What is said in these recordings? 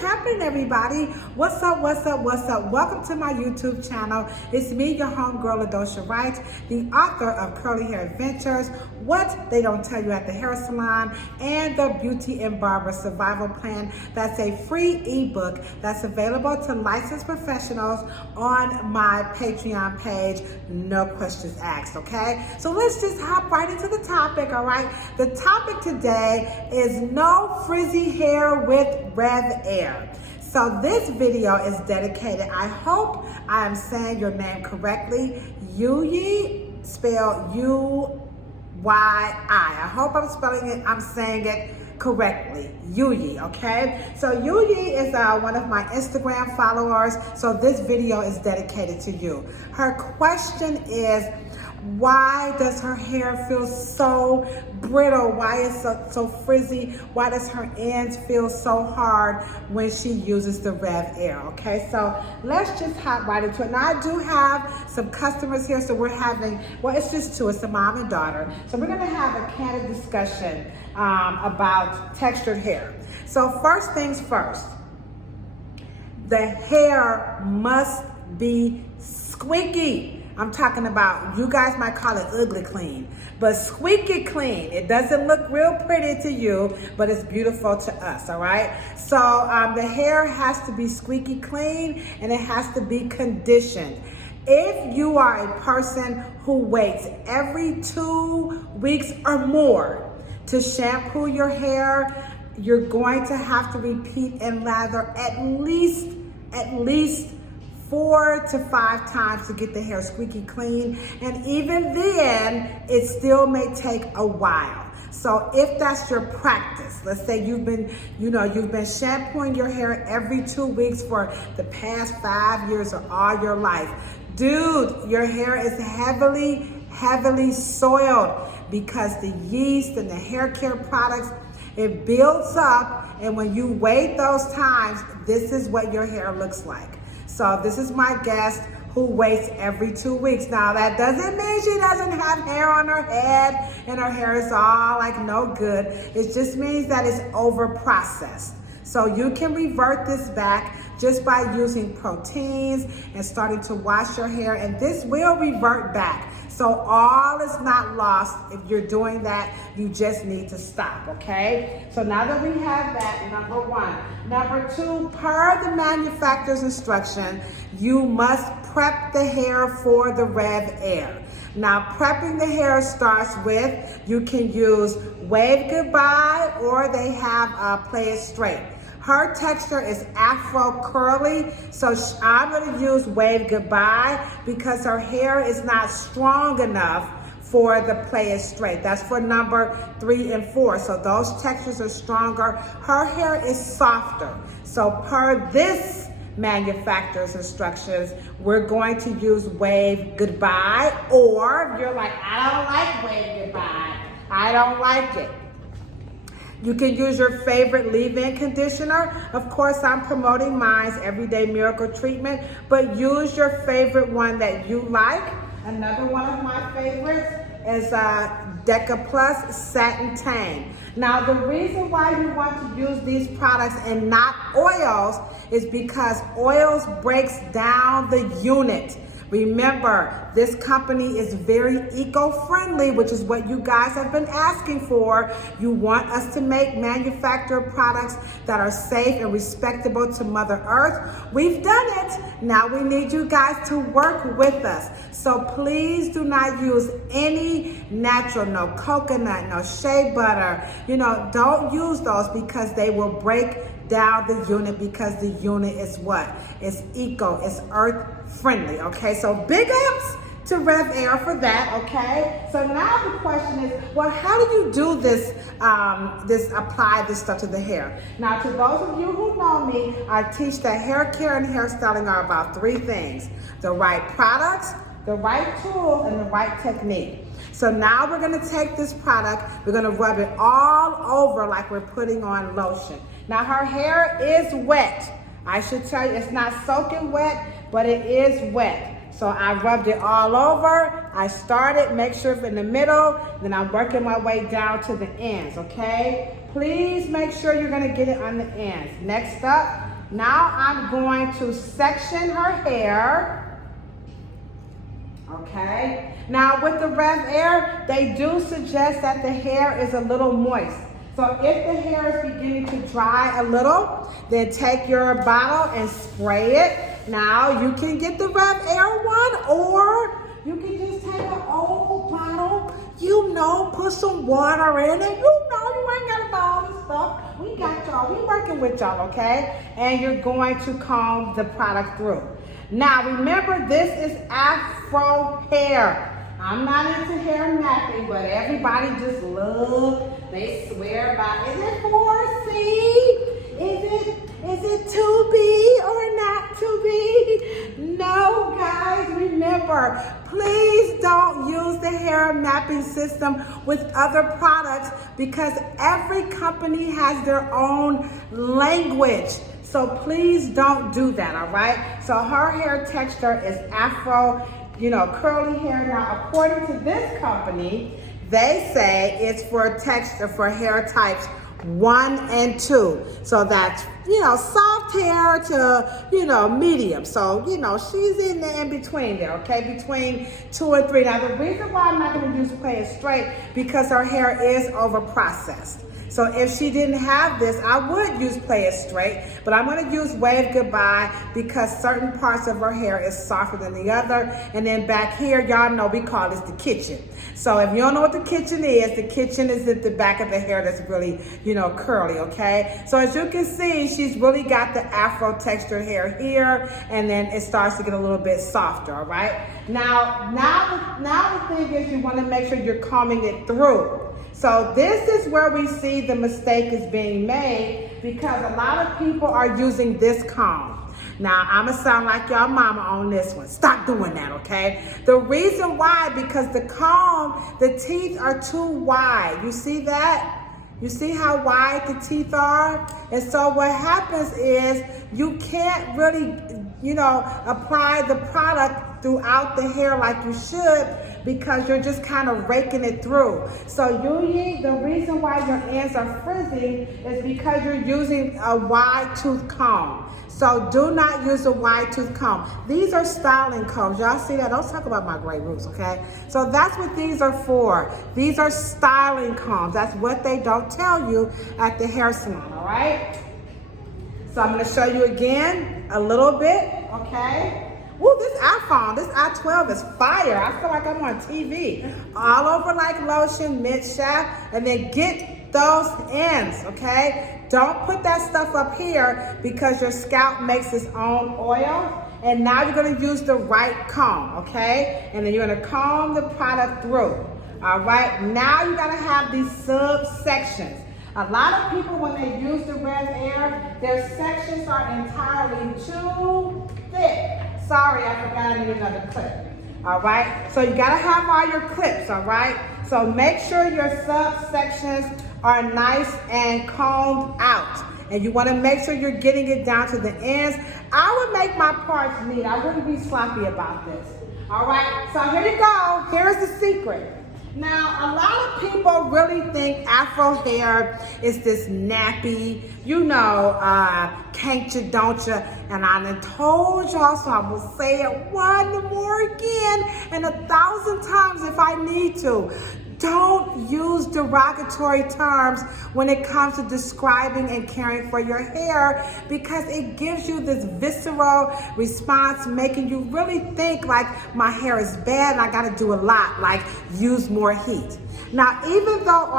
happening, everybody? What's up, what's up, what's up? Welcome to my YouTube channel. It's me, your homegirl, Ladosha Wright, the author of Curly Hair Adventures, What They Don't Tell You at the Hair Salon, and the Beauty and Barber Survival Plan. That's a free ebook that's available to licensed professionals on my Patreon page, no questions asked, okay? So let's just hop right into the topic, all right? The topic today is no frizzy hair with RevAir. So this video is dedicated, I hope I am saying your name correctly, Yuyi, spelled U-Y-I. I hope I'm saying it correctly, Yuyi, okay? So Yuyi is one of my Instagram followers, so this video is dedicated to you. Her question is, why does her hair feel so brittle? Why is it so frizzy? Why does her ends feel so hard when she uses the RevAir? Okay, so let's just hop right into it. Now I do have some customers here, so we're having, well, it's just two, it's a mom and daughter. So we're gonna have a candid discussion about textured hair. So first things first, the hair must be squeaky. I'm talking about, you guys might call it ugly clean, but squeaky clean. It doesn't look real pretty to you, but it's beautiful to us, all right? So the hair has to be squeaky clean and it has to be conditioned. If you are a person who waits every 2 weeks or more to shampoo your hair, you're going to have to repeat and lather at least 4 to 5 times to get the hair squeaky clean. And even then, it still may take a while. So if that's your practice, let's say you've been shampooing your hair every 2 weeks for the past 5 years or all your life, dude, your hair is heavily soiled because the yeast and the hair care products, it builds up, and when you wait those times, this is what your hair looks like. So this is my guest who waits every 2 weeks. Now that doesn't mean she doesn't have hair on her head and her hair is all like no good. It just means that it's over processed. So you can revert this back just by using proteins and starting to wash your hair, and this will revert back. So all is not lost if you're doing that. You just need to stop, okay? So now that we have that, number one. Number two, per the manufacturer's instruction, you must prep the hair for the RevAir. Now, prepping the hair starts with, you can use Wave Goodbye, or they have Play It Straight. Her texture is afro curly, so I'm gonna use Wave Goodbye because her hair is not strong enough for the Play It Straight. That's for number 3 and 4. So those textures are stronger. Her hair is softer. So per this manufacturer's instructions, we're going to use Wave Goodbye, or if you're like, I don't like Wave Goodbye, I don't like it, you can use your favorite leave-in conditioner. Of course, I'm promoting mine's Everyday Miracle Treatment, but use your favorite one that you like. Another one of my favorites is Deca Plus Satin Tang. Now, the reason why you want to use these products and not oils is because oils breaks down the unit. Remember, this company is very eco-friendly, which is what you guys have been asking for. You want us to make manufactured products that are safe and respectable to Mother Earth. We've done it. Now we need you guys to work with us. So please do not use any natural, no coconut, no shea butter. Don't use those because they will break down the unit, because the unit is what? It's eco, it's earth friendly, okay? So big ups to RevAir for that, okay? So now the question is, well, how do you do this, apply this stuff to the hair? Now, to those of you who know me, I teach that hair care and hairstyling are about 3 things: the right products, the right tools, and the right technique. So now we're gonna take this product, we're gonna rub it all over like we're putting on lotion. Now her hair is wet. I should tell you, it's not soaking wet, but it is wet. So I rubbed it all over. I started, make sure it's in the middle, then I'm working my way down to the ends, okay? Please make sure you're gonna get it on the ends. Next up, Now I'm going to section her hair. Okay. Now with the RevAir, they do suggest that the hair is a little moist. So if the hair is beginning to dry a little, then take your bottle and spray it. Now you can get the RevAir one, or you can just take an old bottle, put some water in it. You ain't gotta buy all this stuff. We got y'all, we working with y'all, okay? And you're going to comb the product through. Now remember, this is Afro hair. I'm not into hair napping, but everybody just they swear by, is it 4C? Is it to be or not to be? No, guys, remember, please don't use the hair mapping system with other products, because every company has their own language. So please don't do that, all right? So her hair texture is Afro, curly hair. Now, according to this company, they say it's for texture for hair types 1 and 2. So that's, soft hair to, medium. So, she's in between there, okay? Between 2 and 3. Now, the reason why I'm not going to use Play It Straight, because her hair is over processed. So if she didn't have this, I would use Play It Straight, but I'm gonna use Wave Goodbye because certain parts of her hair is softer than the other. And then back here, y'all know we call this the kitchen. So if you don't know what the kitchen is at the back of the hair that's really, curly, okay? So as you can see, she's really got the Afro textured hair here, and then it starts to get a little bit softer, all right? Now the thing is, you wanna make sure you're combing it through. So this is where we see the mistake is being made, because a lot of people are using this comb. Now, I'm gonna sound like y'all mama on this one. Stop doing that, okay? The reason why, because the comb, the teeth are too wide. You see that? You see how wide the teeth are? And so what happens is you can't really, apply the product throughout the hair like you should, because you're just kind of raking it through. So the reason why your ends are frizzy is because you're using a wide tooth comb. So do not use a wide tooth comb. These are styling combs. Y'all see that? Don't talk about my gray roots, okay? So that's what these are for. These are styling combs. That's what they don't tell you at the hair salon, all right? So I'm gonna show you again a little bit, okay? Ooh, this iPhone, this i12 is fire. I feel like I'm on TV. All over like lotion, mid shaft, and then get those ends, okay? Don't put that stuff up here, because your scalp makes its own oil. And now you're gonna use the Wright comb, okay? And then you're gonna comb the product through, all right? Now you gotta have these subsections. A lot of people, when they use the RevAir, their sections are entirely too thick. Sorry, I forgot I need another clip. All right, so you gotta have all your clips, all right? So make sure your subsections are nice and combed out. And you wanna make sure you're getting it down to the ends. I would make my parts neat. I wouldn't be sloppy about this. All right, so here you go. Here's the secret. Now, a lot of people really think Afro hair is this nappy, can't you, don't you? And I done told y'all, so I will say it one more again and 1,000 times if I need to. Don't use derogatory terms when it comes to describing and caring for your hair, because it gives you this visceral response, making you really think like my hair is bad and I gotta do a lot, like use more heat. Now, even though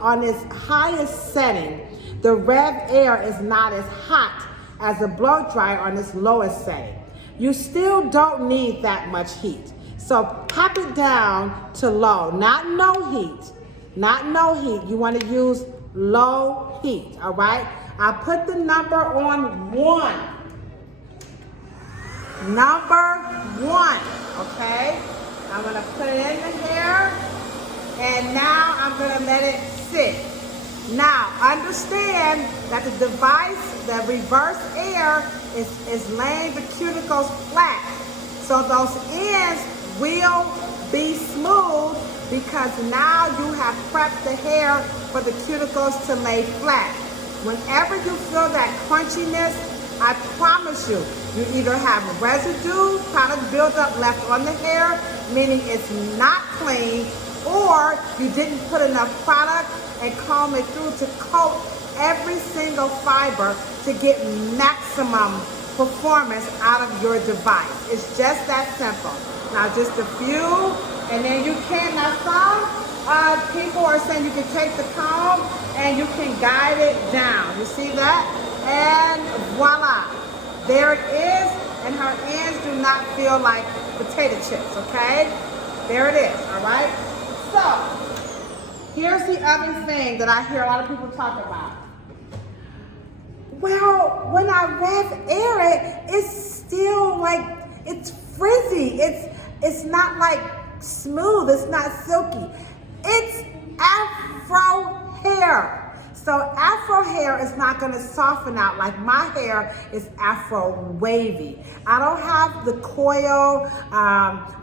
on its highest setting, the RevAir is not as hot as the blow dryer on its lowest setting, you still don't need that much heat. So pop it down to low, not no heat, not no heat. You want to use low heat, all right? I put the number on 1. Number 1, okay? I'm gonna put it in the hair, and now I'm gonna let it sit. Now, understand that the device, the reverse air, is laying the cuticles flat. So those ends will be smooth, because now you have prepped the hair for the cuticles to lay flat. Whenever you feel that crunchiness, I promise you, you either have residue, product buildup left on the hair, meaning it's not clean, or you didn't put enough product and comb it through to coat every single fiber to get maximum performance out of your device. It's just that simple. Now just a few, and then you can, now some people are saying you can take the comb and you can guide it down. You see that? And voila, there it is, and her ends do not feel like potato chips, okay? There it is, all right? So, here's the other thing that I hear a lot of people talk about. Well, when I RevAir it, it's still like, it's frizzy. It's not like smooth, it's not silky. It's afro hair. So afro hair is not gonna soften out like my hair is afro wavy. I don't have the coil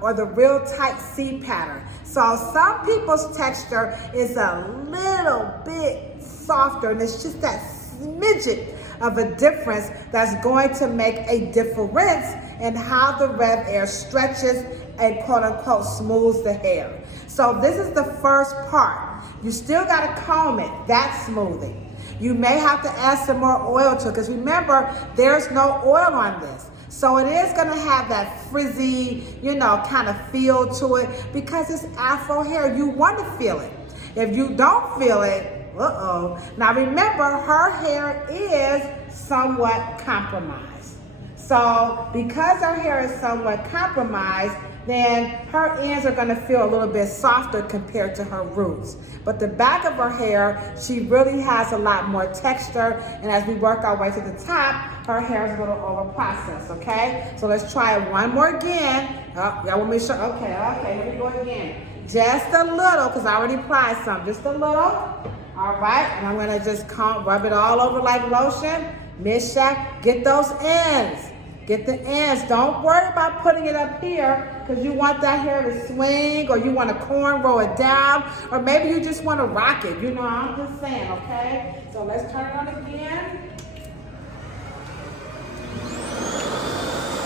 or the real tight C pattern. So some people's texture is a little bit softer, and it's just that smidget of a difference that's going to make a difference in how the RevAir stretches and quote unquote smooths the hair. So this is the first part. You still gotta comb it, that's smoothing. You may have to add some more oil to it, because remember, there's no oil on this. So it is gonna have that frizzy, you know, kind of feel to it, because it's afro hair. You wanna feel it. If you don't feel it, uh-oh. Now remember, her hair is somewhat compromised. So because her hair is somewhat compromised, then her ends are gonna feel a little bit softer compared to her roots. But the back of her hair, she really has a lot more texture, and as we work our way to the top, her hair is a little over processed, okay? So let's try it one more again. Oh, y'all want me to show? Okay, here we go again. Just a little, because I already applied some, just a little. All right, and I'm gonna just rub it all over like lotion. Miss Shaq, get those ends. Get the ends. Don't worry about putting it up here, because you want that hair to swing, or you want to cornrow it down, or maybe you just want to rock it. You know, I'm just saying, okay? So let's turn it on again.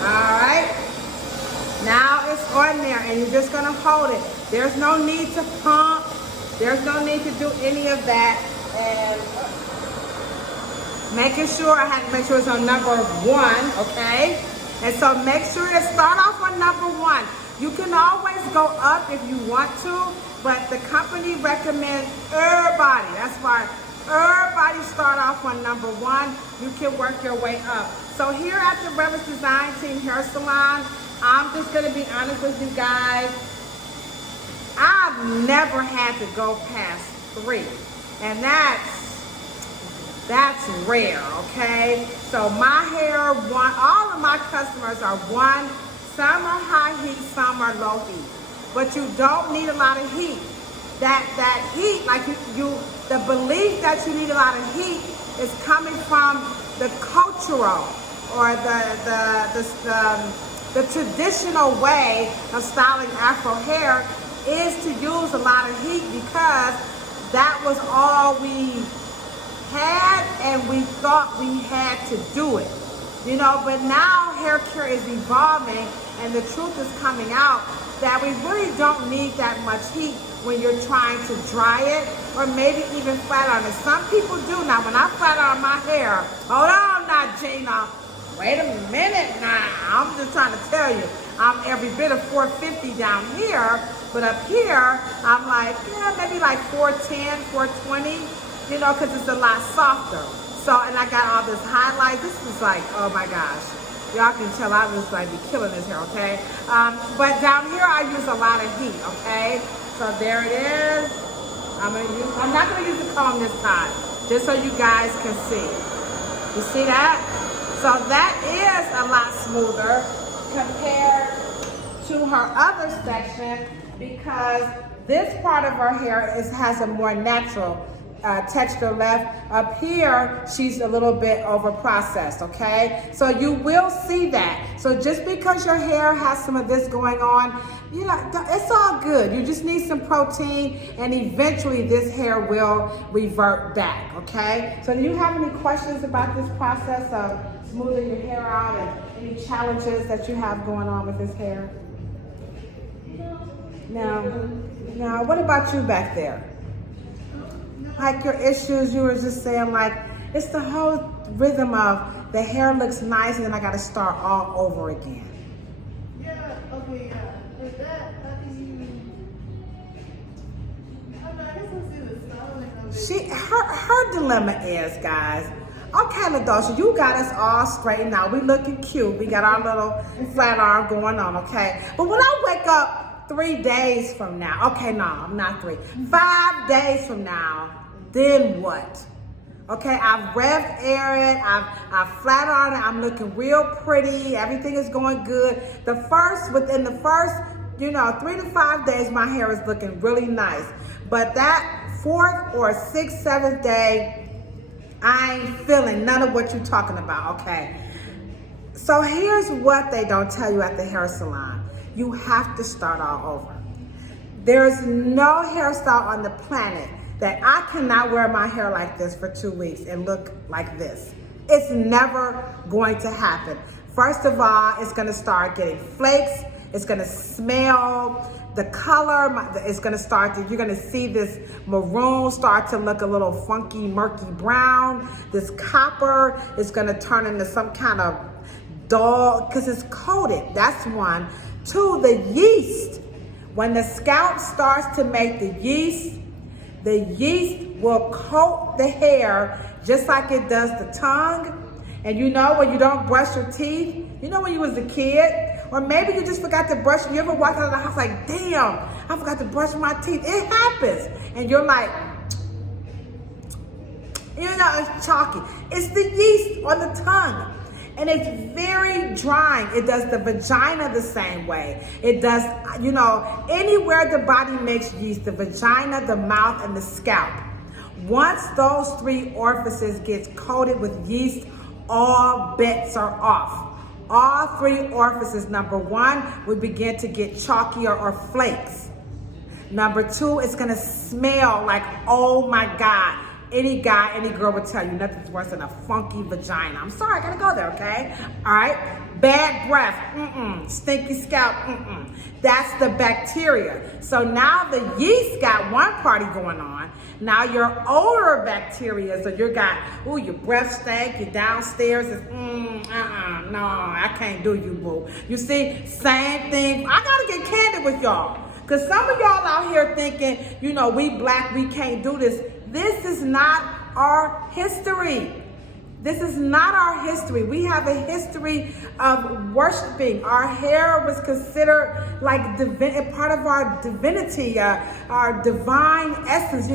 All right. Now it's on there, and you're just gonna hold it. There's no need to pump. There's no need to do any of that. And making sure, I had to make sure it's on number 1, okay? And so make sure to start off on number 1. You can always go up if you want to, but the company recommends everybody. That's why everybody start off on number 1. You can work your way up. So here at the Revis Design Team Hair Salon, I'm just gonna be honest with you guys. I've never had to go past 3, and that's rare, okay? So my hair, all of my customers are 1. Some are high heat, some are low heat, but you don't need a lot of heat. That heat, like the belief that you need a lot of heat is coming from the cultural or the traditional way of styling Afro hair is to use a lot of heat, because that was all we had and we thought we had to do it. You know, but now hair care is evolving, and the truth is coming out that we really don't need that much heat when you're trying to dry it, or maybe even flat iron it. Some people do. Now, when I flat iron my hair, hold on now, Gina. Wait a minute now. I'm just trying to tell you, I'm every bit of 450 down here, but up here, I'm like, yeah, maybe like 410, 420, you know, because it's a lot softer. So, and I got all this highlight. This is like, oh my gosh. Y'all can tell I was like be killing this hair, okay? But down here, I use a lot of heat, okay? So there it is. I'm not gonna use the comb this time, just so you guys can see. You see that? So that is a lot smoother compared to her other section, because this part of her hair has a more natural texture left. Up here, she's a little bit over processed, okay? So you will see that. So just because your hair has some of this going on, you know, it's all good. You just need some protein, and eventually this hair will revert back, okay? So do you have any questions about this process of smoothing your hair out and any challenges that you have going on with this hair? Now, what about you back there? Like your issues, you were just saying like, it's the whole rhythm of the hair looks nice and then I gotta start all over again. Yeah, okay, yeah. With that, how do you, I don't know, I guess we'll see the styling of it. Her dilemma is, guys, okay, Ladosha, you got us all straightened out. We looking cute. We got our little flat arm going on, okay? But when I wake up 3 days from now, okay, no, I'm not 3, 5 days from now, then what? Okay, I've RevAir it, I've flat ironed it, I'm looking real pretty, everything is going good. Within the first, 3 to 5 days, my hair is looking really nice. But that 4th or 6th, 7th day, I ain't feeling none of what you're talking about, okay? So here's what they don't tell you at the hair salon. You have to start all over. There's no hairstyle on the planet that I cannot wear my hair like this for 2 weeks and look like this. It's never going to happen. First of all, it's gonna start getting flakes. It's gonna smell. The color is gonna you're gonna see this maroon start to look a little funky, murky brown. This copper is gonna turn into some kind of dull, because it's coated, that's one. 2, the yeast. When the scalp starts to make the yeast will coat the hair just like it does the tongue. And when you don't brush your teeth, when you was a kid, or maybe you just forgot to brush, you ever walk out of the house like, damn, I forgot to brush my teeth. It happens. And you're like, it's chalky. It's the yeast on the tongue. And it's very drying. It does the vagina the same way. It does, anywhere the body makes yeast, the vagina, the mouth, and the scalp. Once those 3 orifices gets coated with yeast, all bets are off. All 3 orifices, number 1, will begin to get chalkier or flakes. Number 2, it's gonna smell like, oh my God. Any guy, any girl would tell you nothing's worse than a funky vagina. I'm sorry, I gotta go there, okay? All right, bad breath, stinky scalp, That's the bacteria. So now the yeast got one party going on. Now your odor bacteria, so you got, your breath stank, you're downstairs, it's, no, I can't do you, boo. You see, same thing. I gotta get candid with y'all. Because some of y'all out here thinking, we black, we can't do this. This is not our history. This is not our history. We have a history of worshiping. Our hair was considered like part of our divinity, our divine essence.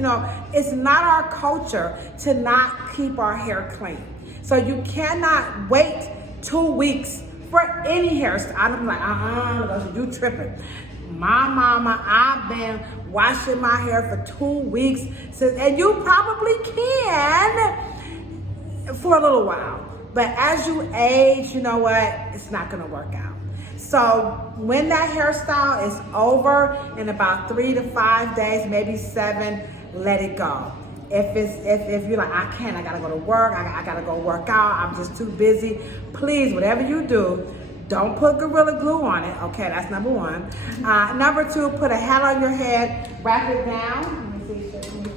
It's not our culture to not keep our hair clean. So you cannot wait 2 weeks for any hairstyle. I'm like, you tripping. My mama, I've been washing my hair for 2 weeks and you probably can for a little while. But as you age, you know what? It's not gonna work out. So when that hairstyle is over in about 3 to 5 days, maybe 7, let it go. If you're like, I can't, I gotta go to work, I gotta go work out, I'm just too busy, please, whatever you do, don't put Gorilla Glue on it. Okay, that's number 1. Number 2, put a hat on your head, wrap it down. Let me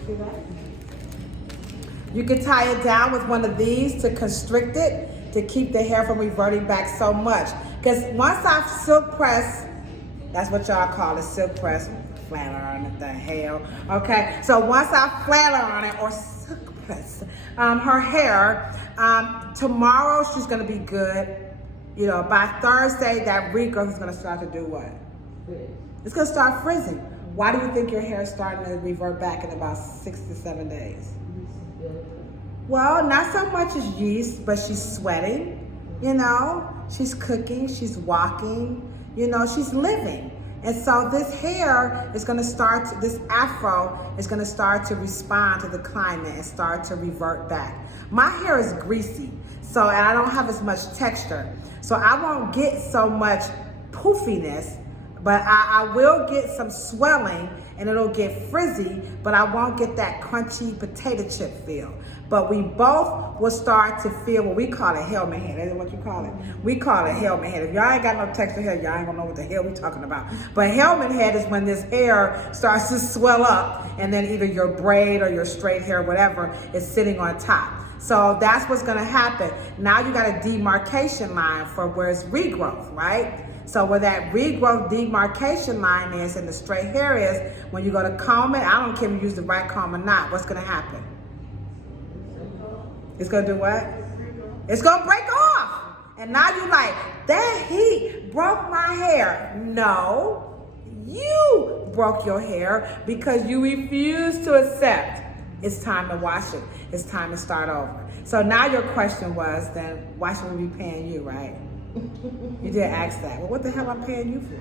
see that. You can tie it down with one of these to constrict it, to keep the hair from reverting back so much. Because once I've silk pressed, that's what y'all call it, silk press, flat iron it, the hell. Okay, so once I flat iron it or silk press her hair, tomorrow she's gonna be good. By Thursday, that regrowth is gonna start to do what? It's gonna start frizzing. Why do you think your hair is starting to revert back in about 6 to 7 days? Well, not so much as yeast, but she's sweating, she's cooking, she's walking, she's living. And so this hair is gonna start, this afro is gonna start to respond to the climate and start to revert back. My hair is greasy, so and I don't have as much texture. So I won't get so much poofiness, but I will get some swelling and it'll get frizzy, but I won't get that crunchy potato chip feel. But we both will start to feel what we call a helmet head. That's what you call it. We call it helmet head. If y'all ain't got no texture hair, y'all ain't gonna know what the hell we talking about. But helmet head is when this hair starts to swell up and then either your braid or your straight hair, whatever, is sitting on top. So that's what's gonna happen. Now you got a demarcation line for where it's regrowth, right? So where that regrowth demarcation line is and the straight hair is, when you go to comb it, I don't care if you use the right comb or not, what's gonna happen? It's gonna do what? It's gonna break off. And now you like, that heat broke my hair. No, you broke your hair because you refused to accept it's time to wash it. It's time to start over. So now your question was, then why should we be paying you, right? You did ask that. Well, what the hell I'm paying you for?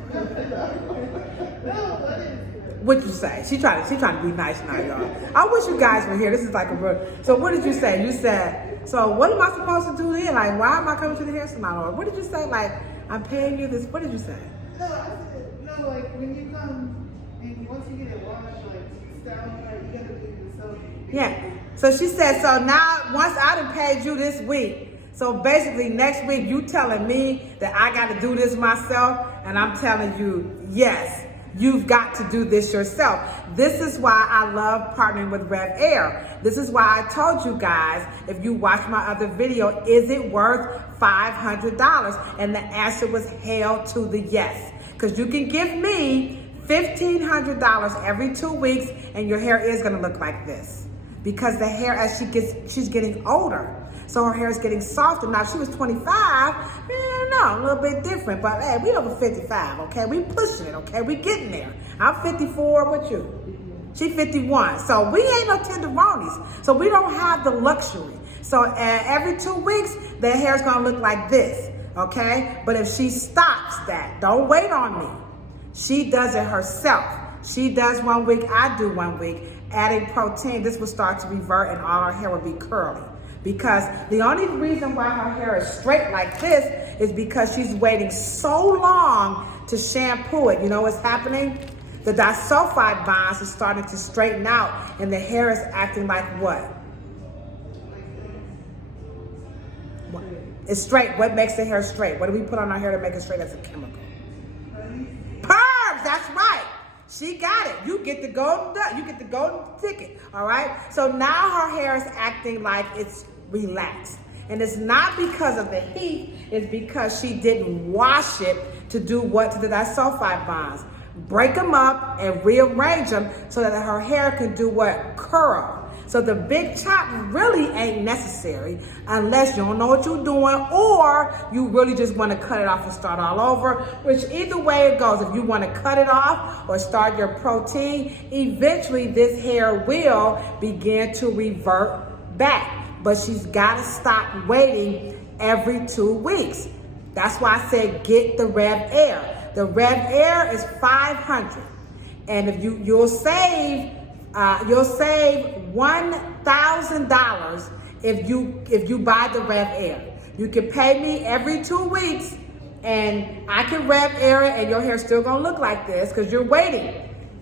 What'd you say? She trying to be nice now, y'all. I wish you guys were here. This is like a real. So what did you say? You said, so what am I supposed to do then? Like, why am I coming to the hair salon? Or what did you say? Like, I'm paying you this. What did you say? No, I said, no, like when you come and once you get it washed, like style, like you gotta do yourself. Yeah. So she said, so now once I done paid you this week, so basically next week you telling me that I got to do this myself, and I'm telling you, yes, you've got to do this yourself. This is why I love partnering with RevAir. This is why I told you guys, if you watch my other video, is it worth $500? And the answer was hell to the yes. Because you can give me $1,500 every 2 weeks and your hair is gonna look like this. Because the hair, as she's getting older, so her hair is getting softer. Now, if she was 25, no, a little bit different. But hey, we over 55, okay? We pushing it, okay? We getting there. I'm 54, what you? She 51. So we ain't no tenderonis. So we don't have the luxury. So every 2 weeks, the hair's gonna look like this, okay? But if she stops that, don't wait on me. She does it herself. She does 1 week, I do 1 week. Adding protein, this will start to revert and all her hair will be curly. Because the only reason why her hair is straight like this is because she's waiting so long to shampoo it. You know what's happening? The disulfide bonds are starting to straighten out and the hair is acting like what? It's straight. What makes the hair straight? What do we put on our hair to make it straight as a chemical? Perms, that's right. She got it. You get the golden ticket, all right? So now her hair is acting like it's relaxed. And it's not because of the heat, it's because she didn't wash it to do what to the disulfide bonds. Break them up and rearrange them so that her hair can do what? Curl. So the big chop really ain't necessary unless you don't know what you're doing or you really just want to cut it off and start all over, which either way it goes. If you want to cut it off or start your protein, eventually this hair will begin to revert back. But she's got to stop waiting every 2 weeks. That's why I said get the RevAir. The RevAir is $500. And if you'll save $1,000 if you buy the RevAir. You can pay me every 2 weeks and I can RevAir it and your hair's still gonna look like this because you're waiting.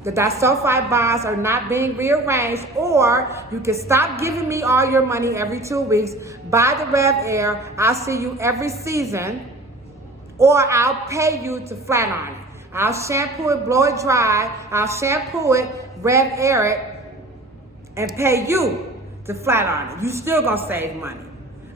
The disulfide bonds are not being rearranged, or you can stop giving me all your money every 2 weeks, buy the RevAir, I'll see you every season, or I'll pay you to flat iron it. I'll shampoo it, blow it dry, I'll shampoo it, RevAir it, and pay you to flat iron it. You still gonna save money.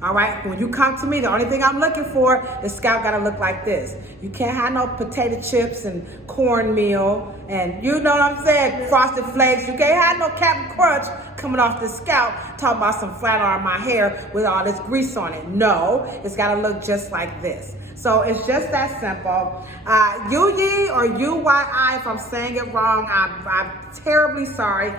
All right, when you come to me, the only thing I'm looking for, the scalp gotta look like this. You can't have no potato chips and cornmeal and you know what I'm saying, frosted flakes. You can't have no Captain Crunch coming off the scalp talking about some flat iron my hair with all this grease on it. No, it's gotta look just like this. So it's just that simple. Yuyi or UYI, if I'm saying it wrong, I'm terribly sorry.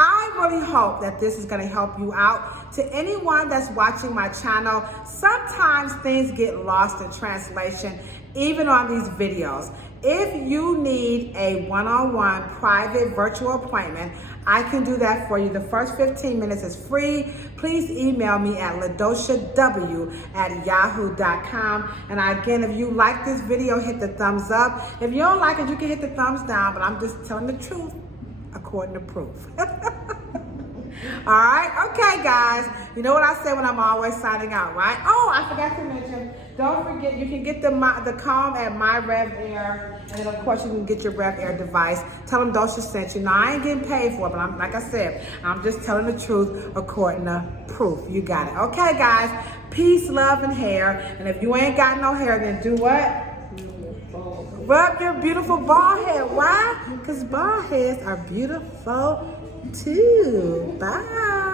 I really hope that this is going to help you out. to anyone that's watching my channel, sometimes things get lost in translation, even on these videos. If you need a one-on-one private virtual appointment, I can do that for you. The first 15 minutes is free. Please email me at ladoshaw@yahoo.com. And again, if you like this video, hit the thumbs up. If you don't like it, you can hit the thumbs down, but I'm just telling the truth according to proof. All right, okay, guys. You know what I say when I'm always signing out, right? Oh, I forgot to mention, don't forget, you can get the comb at my RevAir, and then of course you can get your RevAir device. Tell them Dosha sent you. Now, I ain't getting paid for it, but like I said, I'm just telling the truth according to proof. You got it. Okay, guys. Peace, love, and hair. And if you ain't got no hair, then do what? Rub your beautiful bald head. Why? Because bald heads are beautiful too. Bye.